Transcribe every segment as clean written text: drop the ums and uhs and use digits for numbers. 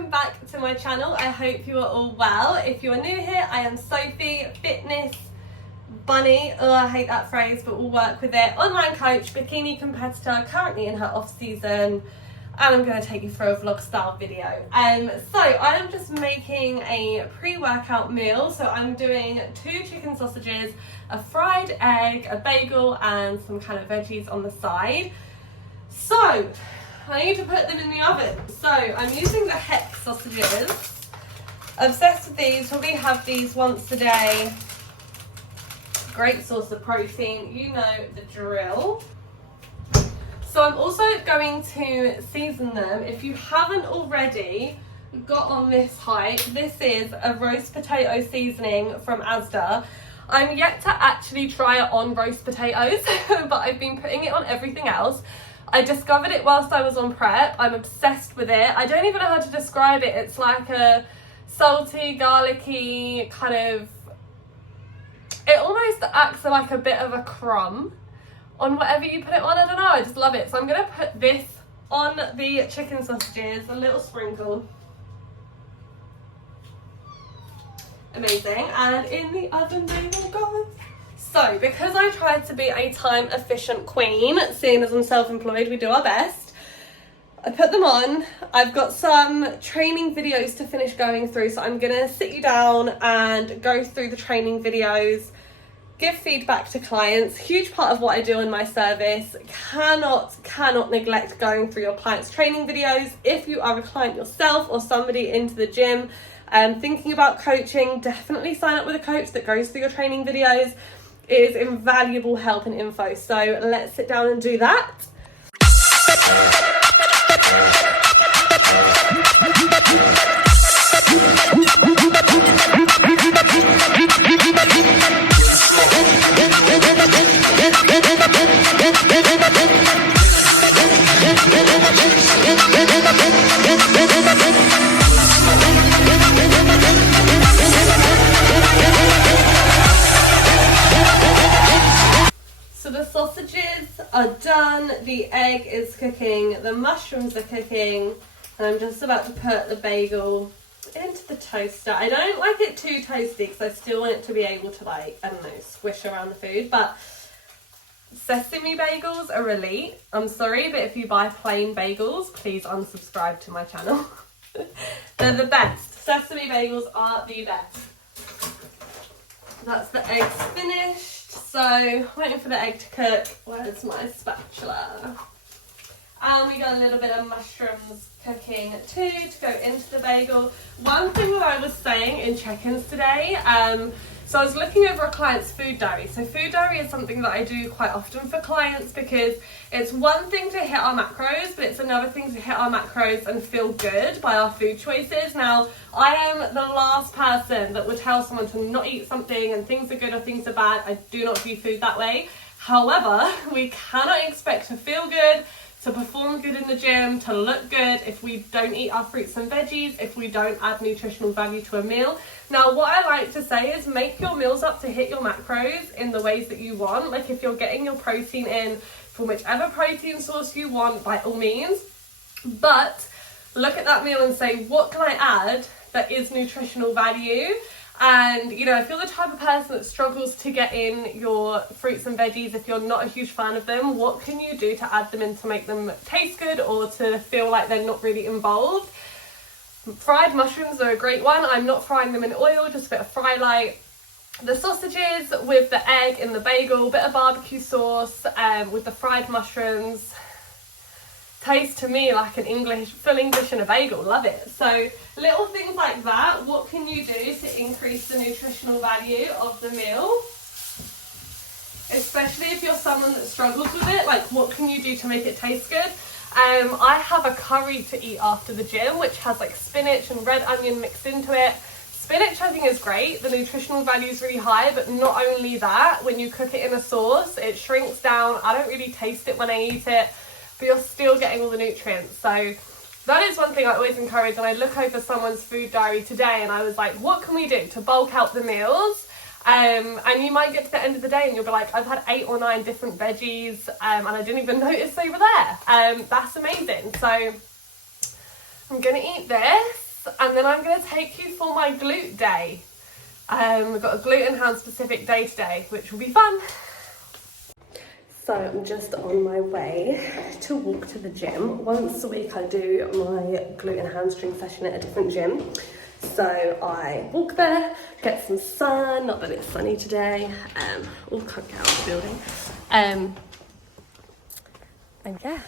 welcome back to my channel. I hope you are all well. If you are new here, I am Sophie, fitness bunny, oh I hate that phrase but we'll work with it, online coach, bikini competitor, currently in her off season, and I'm going to take you through a vlog style video. So I am just making a pre-workout meal. So I'm doing 2 chicken sausages, a fried egg, a bagel and some kind of veggies on the side. So I need to put them in the oven. So I'm using the Hex sausages. Obsessed with these, probably have these once a day. Great source of protein, you know the drill. So I'm also going to season them. If you haven't already got on this hype, this is a roast potato seasoning from Asda. I'm yet to actually try it on roast potatoes, but I've been putting it on everything else. I discovered it whilst I was on prep. I'm obsessed with it. I don't even know how to describe it. It's like a salty, garlicky kind of, it almost acts like a bit of a crumb on whatever you put it on. I don't know, I just love it. So I'm gonna put this on the chicken sausages, a little sprinkle. Amazing, and in the oven they will go. So, because I tried to be a time efficient queen, seeing as I'm self-employed, we do our best. I put them on. I've got some training videos to finish going through, so I'm gonna sit you down and go through the training videos, give feedback to clients. Huge part of what I do in my service. Cannot neglect going through your clients' training videos. If you are a client yourself or somebody into the gym thinking about coaching, definitely sign up with a coach that goes through your training videos. It is invaluable help and info. So let's sit down and do that. The sausages are done, the egg is cooking, the mushrooms are cooking, and I'm just about to put the bagel into the toaster. I don't like it too toasty because I still want it to be able to, like, I don't know, squish around the food, but sesame bagels are elite. I'm sorry, but if you buy plain bagels, please unsubscribe to my channel. They're the best. Sesame bagels are the best. That's the eggs finished. So, waiting for the egg to cook. Where's my spatula? And we got a little bit of mushrooms cooking too to go into the bagel. One thing that I was saying in check-ins today, so I was looking over a client's food diary. So food diary is something that I do quite often for clients because it's one thing to hit our macros, but it's another thing to hit our macros and feel good by our food choices. Now, I am the last person that would tell someone to not eat something and things are good or things are bad. I do not view food that way. However, we cannot expect to feel good, to perform good in the gym, to look good if we don't eat our fruits and veggies, if we don't add nutritional value to a meal. Now, what I like to say is make your meals up to hit your macros in the ways that you want. Like if you're getting your protein in from whichever protein source you want, by all means, but look at that meal and say, what can I add that is nutritional value? And, you know, if you're the type of person that struggles to get in your fruits and veggies, if you're not a huge fan of them, what can you do to add them in to make them taste good or to feel like they're not really involved? Fried mushrooms are a great one. I'm not frying them in oil, just a bit of fry light. The sausages with the egg in the bagel, bit of barbecue sauce with the fried mushrooms. Tastes to me like an full English in a bagel. Love it. So little things like that. What can you do to increase the nutritional value of the meal? Especially if you're someone that struggles with it, like what can you do to make it taste good? I have a curry to eat after the gym, which has like spinach and red onion mixed into it. Spinach I think is great. The nutritional value is really high, but not only that, when you cook it in a sauce, it shrinks down. I don't really taste it when I eat it, but you're still getting all the nutrients. So that is one thing I always encourage. And I look over someone's food diary today and I was like, what can we do to bulk out the meals? And you might get to the end of the day and you'll be like, I've had 8 or 9 different veggies and I didn't even notice they were there. That's amazing. So I'm gonna eat this. and then I'm going to take you for my glute day. We've got a glute and ham specific day today, which will be fun. So I'm just on my way to walk to the gym. Once a week I do my glute and hamstring session at a different gym. So I walk there, get some sun, not that it's sunny today, can't get out of the building. And yeah,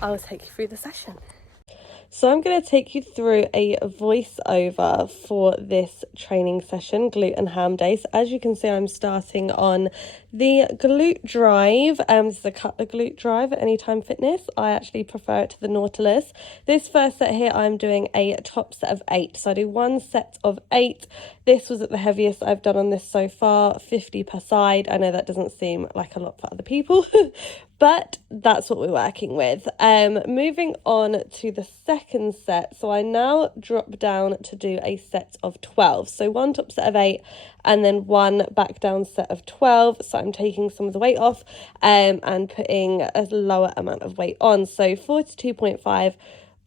I'll take you through the session. So I'm going to take you through a voiceover for this training session, glute and ham day. So as you can see, I'm starting on the glute drive. This is a Cutler glute drive at Anytime Fitness. I actually prefer it to the Nautilus. This first set here, I'm doing a top set of 8. So I do 1 set of 8. This was at the heaviest I've done on this so far, 50 per side. I know that doesn't seem like a lot for other people, but that's what we're working with. Moving on to the second set. So I now drop down to do a set of 12. So 1 top set of 8 and then 1 back down set of 12. So I'm taking some of the weight off and putting a lower amount of weight on. So 42.5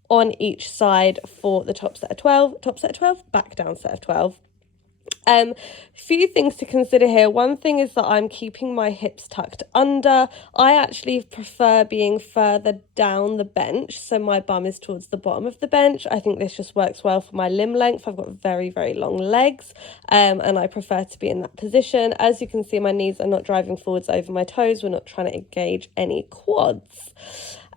on each side for the top set of 12, back down set of 12. Few things to consider here. One thing is that I'm keeping my hips tucked under. I actually prefer being further down the bench, so my bum is towards the bottom of the bench. I think this just works well for my limb length. I've got very, very long legs, and I prefer to be in that position. As you can see, my knees are not driving forwards over my toes. We're not trying to engage any quads.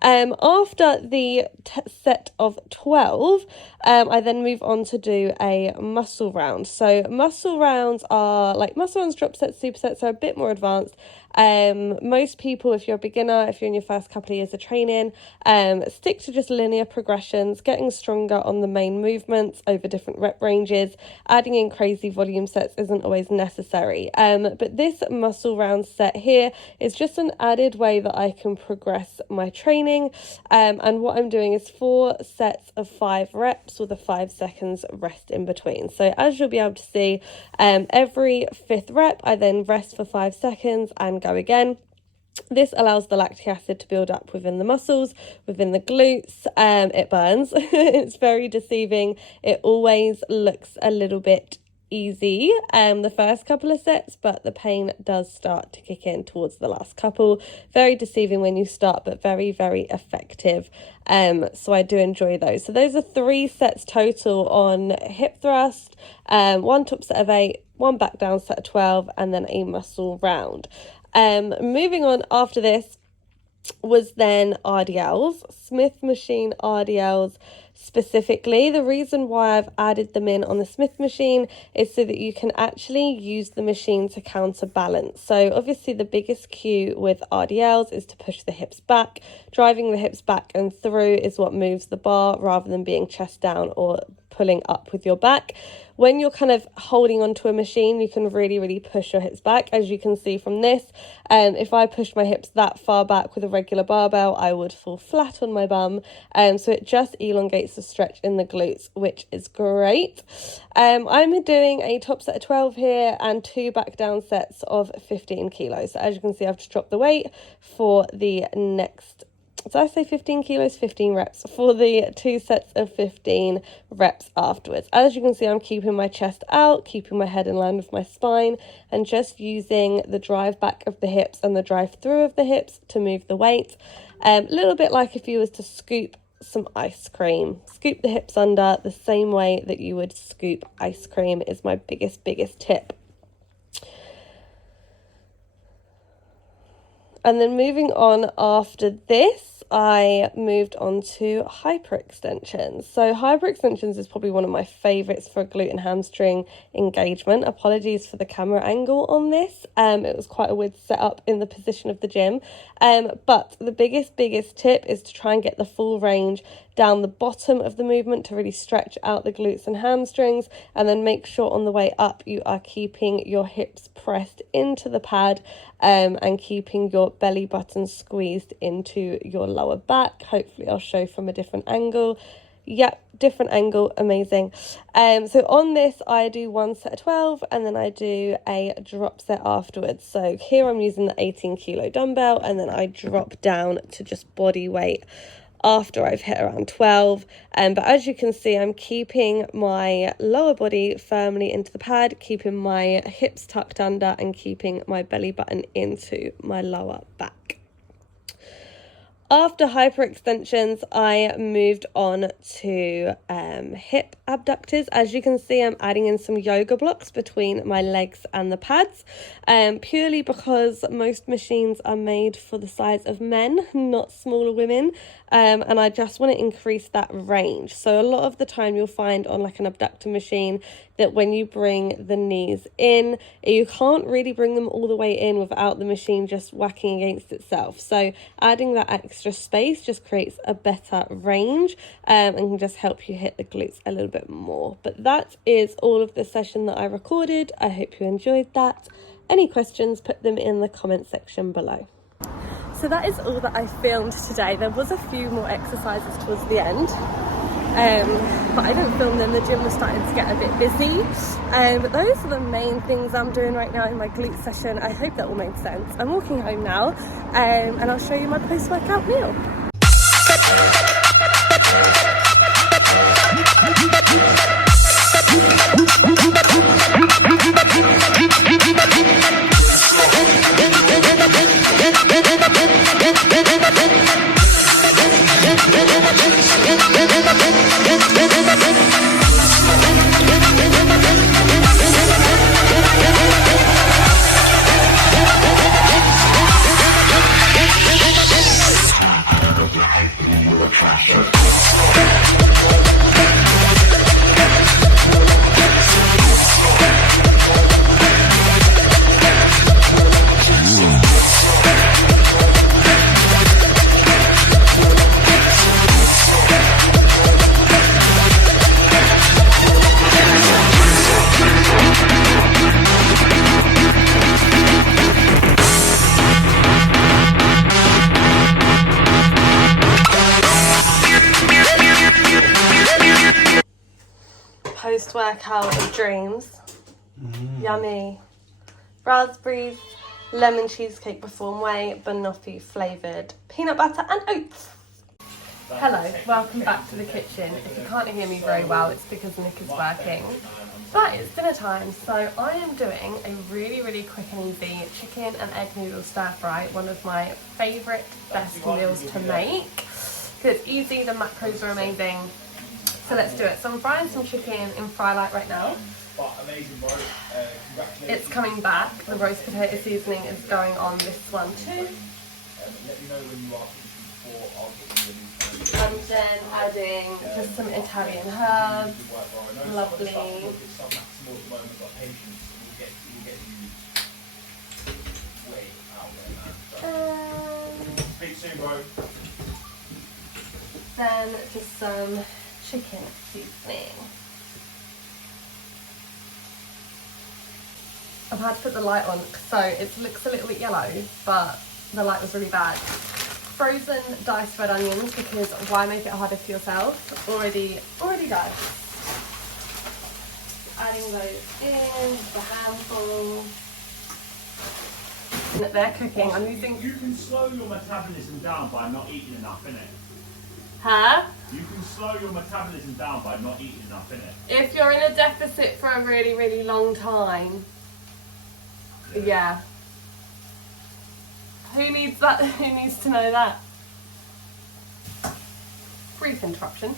After the set of 12, I then move on to do a muscle round. So muscle rounds are like muscle rounds, drop sets, supersets are a bit more advanced. Most people, if you're a beginner, if you're in your first couple of years of training, stick to just linear progressions, getting stronger on the main movements over different rep ranges. Adding in crazy volume sets isn't always necessary. But this muscle round set here is just an added way that I can progress my training. And what I'm doing is 4 sets of 5 reps with a 5 seconds rest in between. So as you'll be able to see, every 5th rep, I then rest for 5 seconds and go again. This allows the lactic acid to build up within the muscles, within the glutes. It burns. It's very deceiving. It always looks a little bit easy the first couple of sets, but the pain does start to kick in towards the last couple. Very deceiving when you start, but very, very effective. So I do enjoy those. So those are 3 sets total on hip thrust, 1 top set of 8, 1 back down set of 12, and then a muscle round. Moving on after this was then RDLs, Smith machine RDLs specifically. The reason why I've added them in on the Smith machine is so that you can actually use the machine to counterbalance. So obviously the biggest cue with RDLs is to push the hips back. Driving the hips back and through is what moves the bar rather than being chest down or pulling up with your back. When you're kind of holding onto a machine, you can really, really push your hips back. As you can see from this, if I pushed my hips that far back with a regular barbell, I would fall flat on my bum. So it just elongates the stretch in the glutes, which is great. I'm doing a top set of 12 here and 2 back down sets of 15 kilos. So as you can see, I've just dropped the weight for the next, did I say 15 kilos? 15 reps for the 2 sets of 15 reps afterwards. As you can see, I'm keeping my chest out, keeping my head in line with my spine, and just using the drive back of the hips and the drive through of the hips to move the weight. A little bit like if you was to scoop some ice cream. Scoop the hips under the same way that you would scoop ice cream is my biggest tip. And then moving on after this, I moved on to hyperextensions. So hyperextensions is probably one of my favorites for glute and hamstring engagement. Apologies for the camera angle on this. It was quite a weird setup in the position of the gym. But the biggest tip is to try and get the full range down the bottom of the movement to really stretch out the glutes and hamstrings, and then make sure on the way up you are keeping your hips pressed into the pad and keeping your belly button squeezed into your lower back. Hopefully I'll show from a different angle. Yep, different angle, amazing. So on this I do 1 set of 12 and then I do a drop set afterwards. So here I'm using the 18 kilo dumbbell and then I drop down to just body weight after I've hit around 12. But as you can see, I'm keeping my lower body firmly into the pad, keeping my hips tucked under and keeping my belly button into my lower back. After hyperextensions, I moved on to hip abductors. As you can see, I'm adding in some yoga blocks between my legs and the pads, purely because most machines are made for the size of men, not smaller women, and I just want to increase that range. So a lot of the time you'll find on like an abductor machine that when you bring the knees in, you can't really bring them all the way in without the machine just whacking against itself. So adding that extra space just creates a better range and can just help you hit the glutes a little bit more. But that is all of the session that I recorded. I hope you enjoyed that. Any questions, put them in the comment section below. So that is all that I filmed today. There was a few more exercises towards the end, but I didn't film them. The gym was starting to get a bit busy, but those are the main things I'm doing right now in my glute session. I hope that all made sense. I'm walking home now, and I'll show you my post-workout meal. Post-workout of dreams. Yummy. Raspberries, lemon cheesecake Reform Way, banoffee flavoured peanut butter and oats. Hello, welcome back to the kitchen. If you can't hear me very well, it's because Nick is working. But it's dinner time, so I am doing a really quick and easy chicken and egg noodle stir fry, one of my favourite best meals to make. Because it's easy, the macros are amazing. So let's do it. So I'm frying some chicken in fry light right now. It's coming back. The roast potato seasoning is going on this one too. And then adding just some Italian herbs. Lovely. Then just some chicken seasoning. I've had to put the light on, so it looks a little bit yellow, but the light was really bad. Frozen diced red onions, because why make it harder for yourself? Already diced. Adding those in, just a handful. And they're cooking. I'm using. You can slow your metabolism down by not eating enough, innit? Huh? You can slow your metabolism down by not eating enough, innit? If you're in a deficit for a really long time. Yeah. Who needs that? Who needs to know that? Brief interruption.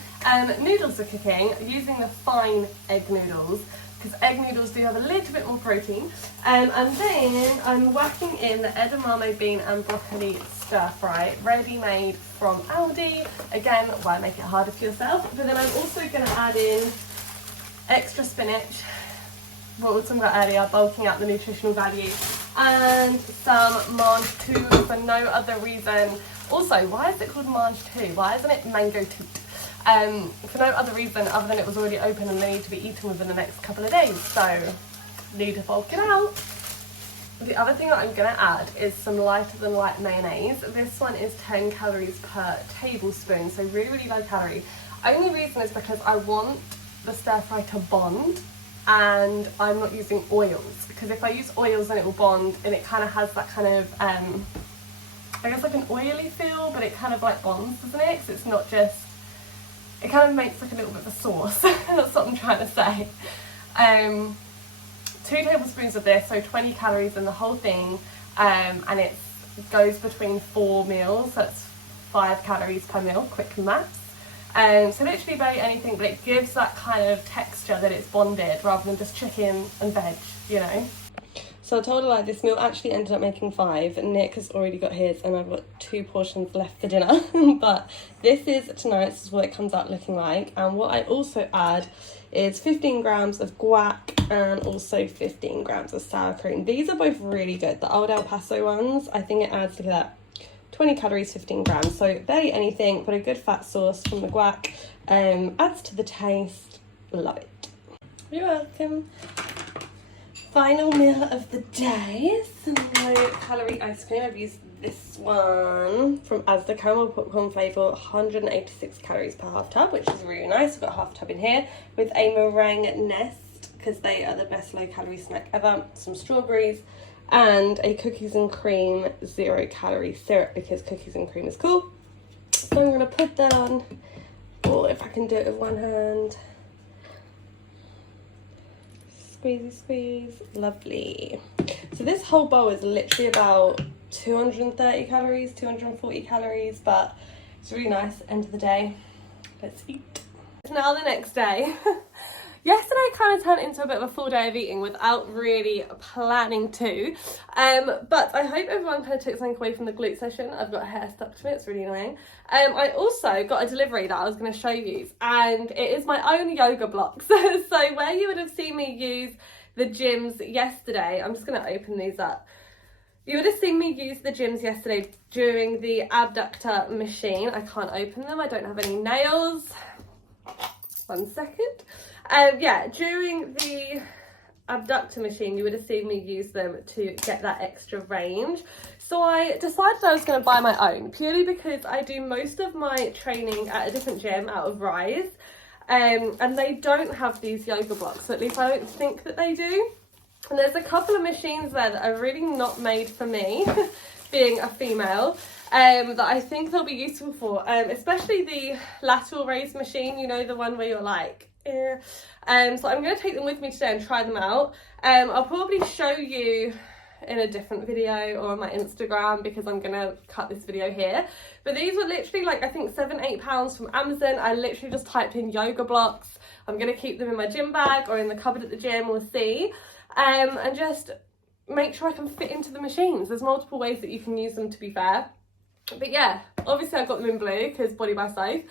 Noodles are cooking using the fine egg noodles, because egg noodles do have a little bit more protein. And then I'm whacking in the edamame bean and broccoli stir fry, ready made from Aldi. Again, why make it harder for yourself? But then I'm also going to add in extra spinach, what we were talking about earlier, bulking out the nutritional value, and some mange tout for no other reason. Also, why is it called mange tout? Why isn't it mango tout? For no other reason other than it was already open and they need to be eaten within the next couple of days, so need to bulk it out. The other thing that I'm going to add is some lighter than light mayonnaise. This one is 10 calories per tablespoon, so really low calorie. Only reason is because I want the stir fry to bond, and I'm not using oils, because if I use oils then it will bond, and it kind of has that kind of I guess like an oily feel, but it kind of like bonds, doesn't it? 'Cause it's not just, it kind of makes like a little bit of a sauce. That's what I'm trying to say. 2 tablespoons of this, so 20 calories in the whole thing, and it goes between 4 meals, so that's 5 calories per meal, quick maths. So literally barely anything, but it gives that kind of texture that it's bonded rather than just chicken and veg, you know. So I told her like this meal actually ended up making 5. Nick has already got his and I've got 2 portions left for dinner. But this is tonight's, is what it comes out looking like. And what I also add is 15 grams of guac and also 15 grams of sour cream. These are both really good. The Old El Paso ones, I think it adds, look at that, 20 calories, 15 grams. So barely anything, but a good fat sauce from the guac. Adds to the taste. Love it. You're welcome. Final meal of the day, some low calorie ice cream. I've used this one from Asda, caramel popcorn flavour, 186 calories per half tub, which is really nice. I've got a half tub in here with a meringue nest because they are the best low calorie snack ever. Some strawberries and a cookies and cream 0 calorie syrup because cookies and cream is cool. So I'm going to put that on, or if I can do it with one hand. Squeezy squeeze, lovely. So this whole bowl is literally about 230 calories, 240 calories, but it's really nice. End of the day, let's eat. It's now the next day. Yesterday kind of turned into a bit of a full day of eating without really planning to, but I hope everyone kind of took something away from the glute session. I've got hair stuck to me, it's really annoying. I also got a delivery that I was going to show you, and it is my own yoga blocks. So where you would have seen me use the gyms yesterday, I'm just going to open these up. You would have seen me use the gyms yesterday during the abductor machine. I can't open them, I don't have any nails. 1 second. Yeah, during the abductor machine, you would have seen me use them to get that extra range. So I decided I was going to buy my own, purely because I do most of my training at a different gym out of Rise, and they don't have these yoga blocks, so at least I don't think that they do. And there's a couple of machines there that are really not made for me, being a female, that I think they'll be useful for, especially the lateral raise machine, you know, the one where you're like, eh. So I'm going to take them with me today and try them out. I'll probably show you in a different video or on my Instagram because I'm going to cut this video here. But these were literally like, I think £7-8 from Amazon. I literally just typed in yoga blocks. I'm going to keep them in my gym bag or in the cupboard at the gym, we'll see. And just make sure I can fit into the machines. There's multiple ways that you can use them, to be fair. But yeah, obviously I've got them in blue because body by size.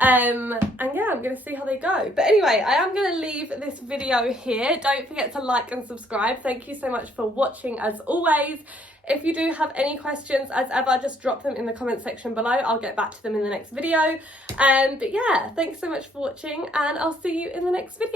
And yeah, I'm going to see how they go. But anyway, I am going to leave this video here. Don't forget to like and subscribe. Thank you so much for watching as always. If you do have any questions, as ever, just drop them in the comment section below. I'll get back to them in the next video. But yeah, thanks so much for watching and I'll see you in the next video.